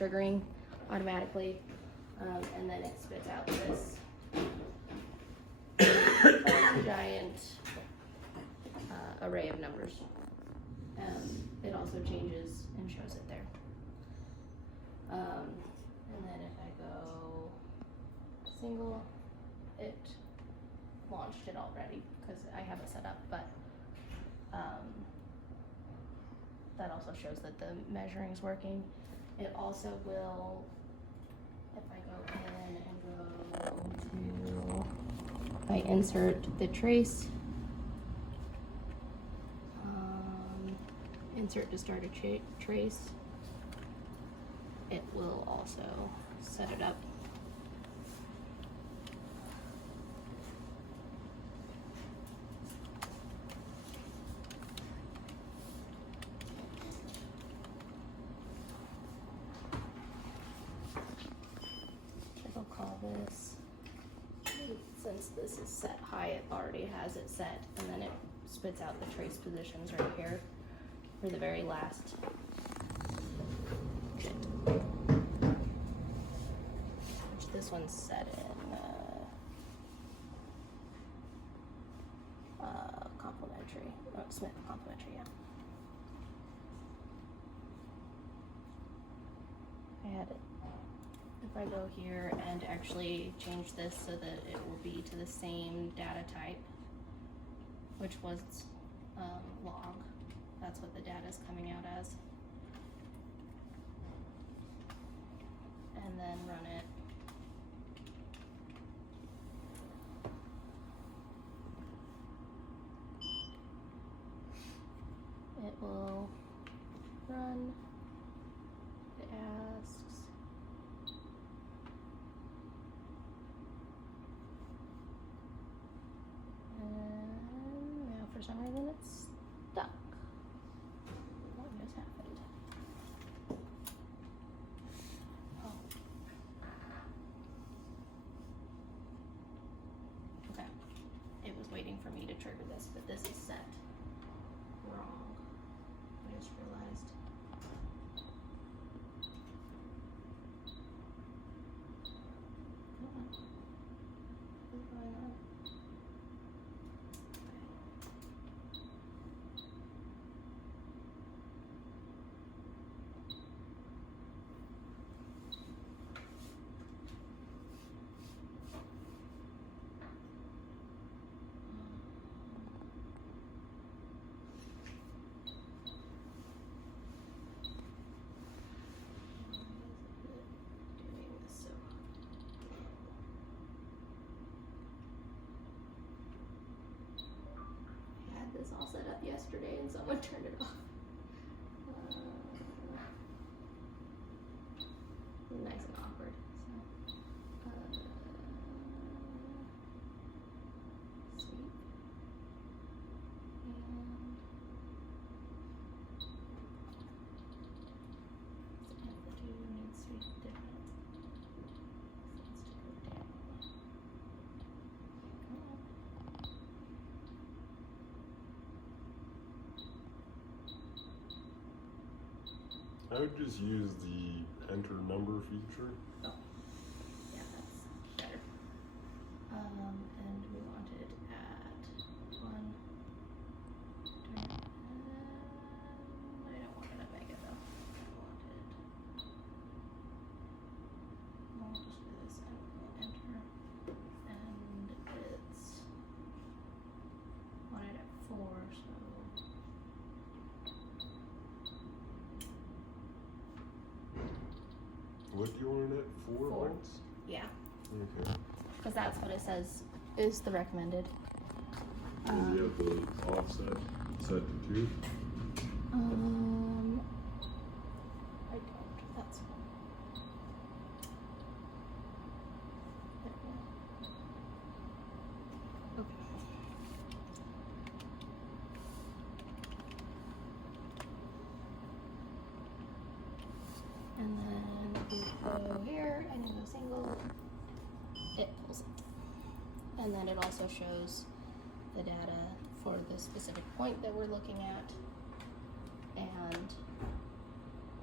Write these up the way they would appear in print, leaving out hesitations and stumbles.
triggering automatically, and then it spits out this giant array of numbers. It also changes and shows it there. And then if I go single, it launched it already because I have it set up, but that also shows that the measuring's working. It also will, if I go in and go to, I insert the trace, insert to start a trace, it will also set it up. I'll call this, since this is set high, it already has it set, and then it spits out the trace positions right here for the very last. Which this one's set in complementary, Smith complementary, yeah. I had it. If I go here and actually change this so that it will be to the same data type, which was log, that's what the data is coming out as, and then run it. It will run, it asks, and now for some reason it's stuck. What just happened? Oh. Okay. It was waiting for me to trigger this, but this is set wrong. I just realized. Come on. What's going on? This all set up yesterday and someone turned it off. Nice and awkward. So, sweep. And amplitude needs to be different. I would just use the enter number feature. Oh, yeah, that's better. And we want it at 1. I don't want it at mega though. I want it. I'll just do this and enter. And it's want it at 4, so. What do you want it at? 4 volts? Yeah. Okay. Because that's what it says is the recommended. Does he have the offset set to 2? I don't. That's fine. Okay. And then if you go here and you go single, it pulls it. And then it also shows the data for the specific point that we're looking at. And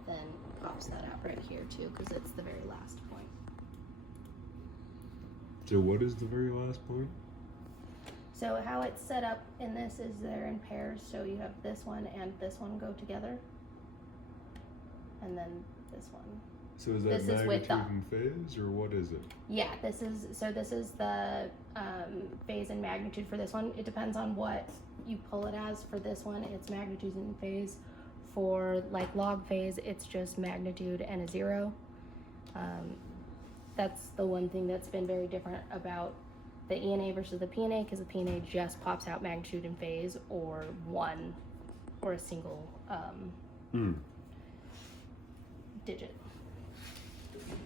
then pops that out right here too, because it's the very last point. So what is the very last point? So how it's set up in this is they're in pairs, so you have this one and this one go together. And then this one. So is that This is magnitude with the- and phase, or what is it? Yeah, this is the phase and magnitude for this one. It depends on what you pull it as. For this one, it's magnitude and phase. For like log phase, it's just magnitude and a 0. That's the one thing that's been very different about the ENA versus the PNA, because the PNA just pops out magnitude and phase, or one, or a single digit.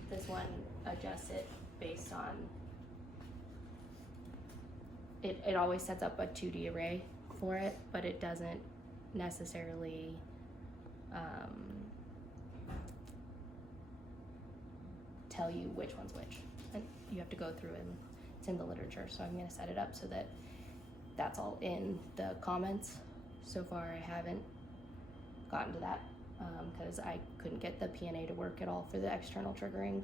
This one adjusts it based on it always sets up a 2D array for it, but it doesn't necessarily tell you which one's which. And you have to go through, and it's in the literature, so I'm going to set it up so that that's all in the comments. So far I haven't gotten to that because I couldn't get the PNA to work at all for the external triggering.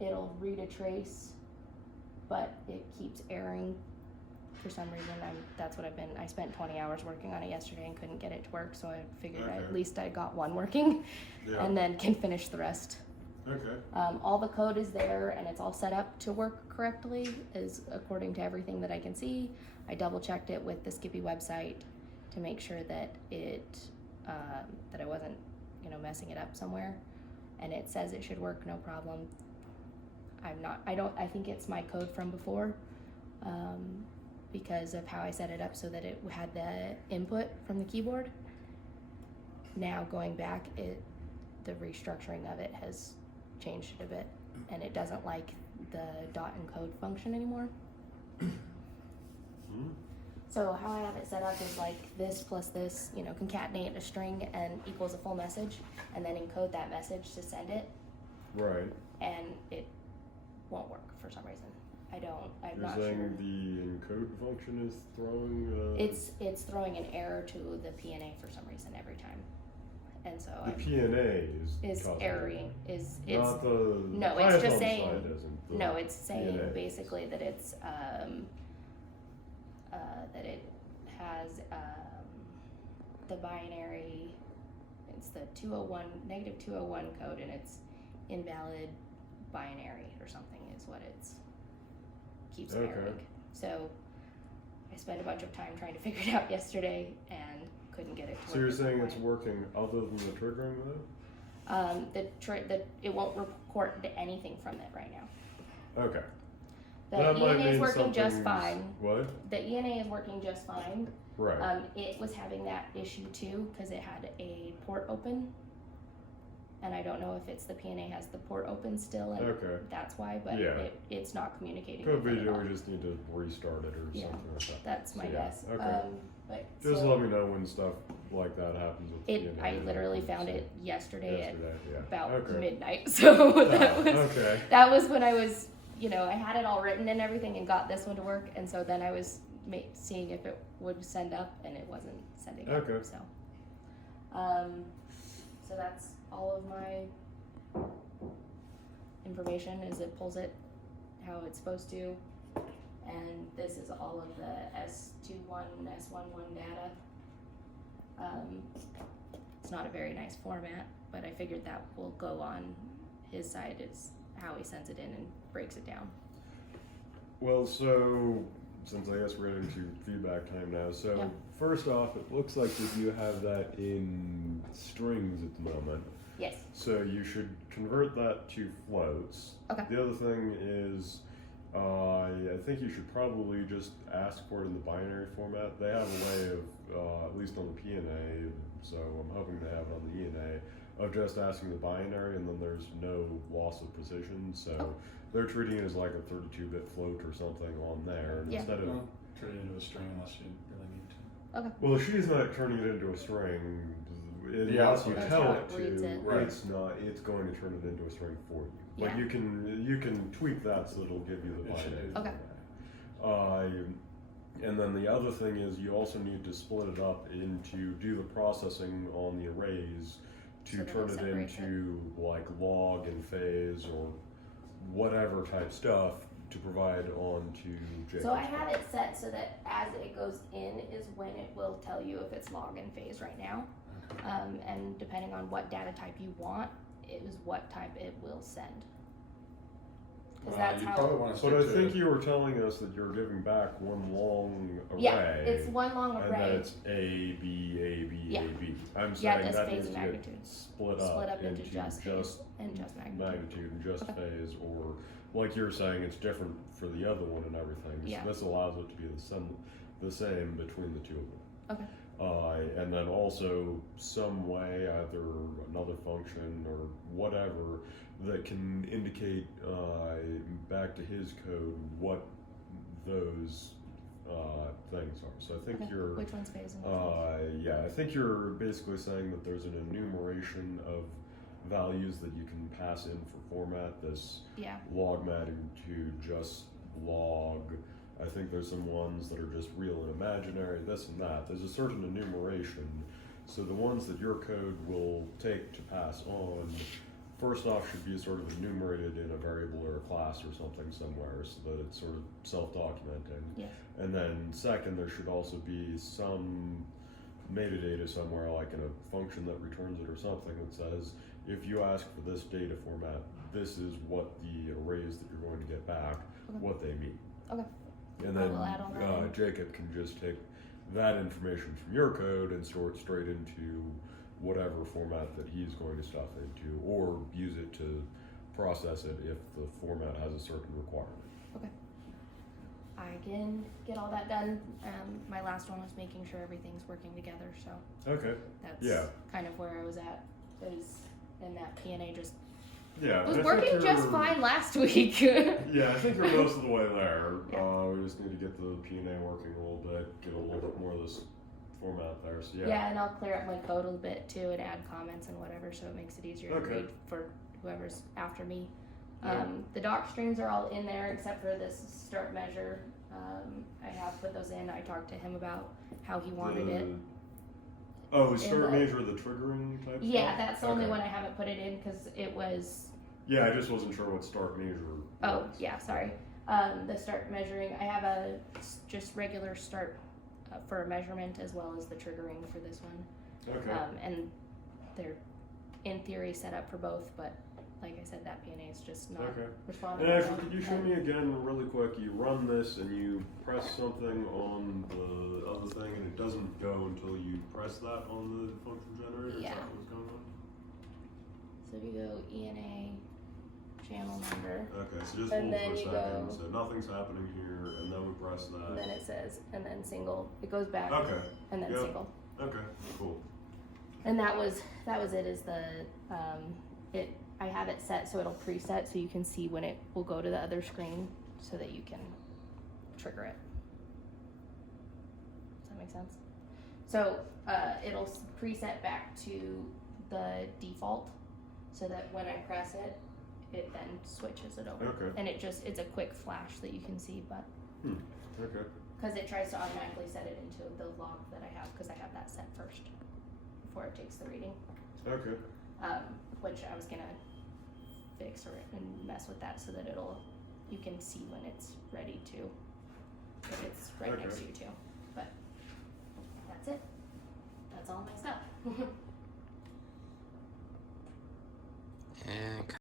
It'll read a trace, but it keeps erroring for some reason. That's what I spent 20 hours working on it yesterday and couldn't get it to work, so I figured at least I got one working, and then can finish the rest. Okay. All the code is there and it's all set up to work correctly, is according to everything that I can see. I double checked it with the Skippy website to make sure that that I wasn't, messing it up somewhere, and it says it should work no problem. I think it's my code from before, because of how I set it up so that it had the input from the keyboard. Now going back, the restructuring of it has changed it a bit, and it doesn't like the dot encode function anymore. So how I have it set up is like this plus this, concatenate a string and equals a full message, and then encode that message to send it. Right. And it won't work for some reason. I'm You're not saying sure. the encode function is throwing It's throwing an error to the PNA for some reason every time, and so the PNA is causing erroring. It's not the no, it's just Python saying side isn't. no. It's saying PNA. basically that it's that it has the binary. It's the -201 code, and it's invalid binary or something is what it's keeps erroring. So I spent a bunch of time trying to figure it out yesterday and couldn't get it to work. So you're saying it's working other than the triggering though? It won't report to anything from it right now. Okay. The That might ENA is mean working just something's- fine. What? The ENA is working just fine. Right. It was having that issue too because it had a port open, and I don't know if it's the PNA has the port open still, and that's why. But Yeah. it's not communicating. Could with be it at all. we just need to restart it or Yeah. something like that. That's my So, guess. Okay. But Just so let me know when stuff like that happens with PNA. I literally found it yesterday yeah. at about Okay. midnight. So Okay. that was when I was, I had it all written and everything and got this one to work, and so then I was seeing if it would send up, and it wasn't sending up. Okay. So that's all of my information. Is it pulls it how it's supposed to, and this is all of the S21, S11 data. It's not a very nice format, but I figured that will go on his side. Is how he sends it in and breaks it down. Well, so since I guess we're getting to feedback time now, so Yeah. first off, it looks like that you have that in strings at the moment. Yes. So you should convert that to floats. Okay. The other thing is, I think you should probably just ask for it in the binary format. They have a way of, at least on the PNA, so I'm hoping they have it on the ENA, of just asking the binary, and then there's no loss of precision. So they're treating it as like a 32-bit float or something on there, and Yeah. instead of Turn it into a string unless you really need to. Okay. well, she's not turning it into a string. Yeah, Unless you that's tell how it it reads to, it. Right. it's not. It's going to turn it into a string for you. But Yeah. you can tweak that so it'll give you the It should binary. do. Okay. And then the other thing is you also need to split it up into do the processing on the arrays to So that turn it it separates it. into like log and phase or whatever type stuff to provide on to Jacob's. So I have it set so that as it goes in is when it will tell you if it's log and phase right now. And depending on what data type you want, is what type it will send. Because that's you how. probably want to stick But I to think you were telling us that you're giving back one long array. Yeah, it's one long And array. then it's A, B, A, B, Yeah. A, B. I'm Yeah, saying just that phase needs and to get magnitude. split Split up into just phase and just magnitude. magnitude and just Okay. phase, or like you're saying, it's different for the other one and everything. Yeah. So this allows it to be the same between the two of them. Okay. And then also some way, either another function or whatever, that can indicate back to his code what those things are. So I think Okay. you're, Which one's phase and which one's yeah, I think you're basically saying that there's an enumeration of values that you can pass in for format. This yeah. log magnitude, just log. I think there's some ones that are just real and imaginary, this and that. There's a certain enumeration. So the ones that your code will take to pass on, first off, should be sort of enumerated in a variable or a class or something somewhere so that it's sort of self-documenting. Yes. And then second, there should also be some metadata somewhere, like in a function that returns it or something that says, if you ask for this data format, this is what the arrays that you're going to get back, Okay. what they mean. Okay. And I then will add all that in. Jacob can just take that information from your code and store it straight into whatever format that he's going to stuff into, or use it to process it if the format has a certain requirement. Okay. I can get all that done. My last one was making sure everything's working together, so Okay. that's Yeah. kind of where I was at. And that PNA just Yeah. was I think working just you're- fine last week. Yeah, I think we're most of the way there. Yeah. We just need to get the PNA working a little bit, get a little bit more of this format there. So Yeah, and I'll clear up my code a little bit too and add comments and whatever, so it makes it easier to Okay. read for whoever's after me. Yeah. The doc streams are all in there except for this start measure. I have put those in. I talked to him about how he wanted it. Oh, is start the- major the triggering type Yeah, stuff? that's the only Okay. one I haven't put it in because it was. Yeah, I just wasn't sure what start major Oh, was. yeah, sorry. The start measuring. I have a just regular start for a measurement as well as the triggering for this one. Okay. And they're in theory set up for both, but like I said, that PNA is just not Okay. responding. And well. actually, could you show me again really quick? You run this and you press something on the other thing and it doesn't go until you press that on the function generator? Yeah. Is that what's going on? So if you go ENA channel number, Okay, so just And hold then for a you second. go- So nothing's happening here, and then we press that. and then it says, and then single. It goes back, Okay. and then Yep. single. Okay. Cool. And that was it. Is the it? I have it set so it'll preset so you can see when it will go to the other screen so that you can trigger it. Does that make sense? So it'll preset back to the default so that when I press it, it then switches it over. Okay. And it's a quick flash that you can see, but Okay. because it tries to automatically set it into the log that I have because I have that set first before it takes the reading. Okay. Which I was gonna fix and mess with that so that you can see when it's ready to, if it's right next to Okay. you too. But that's it. That's all my stuff.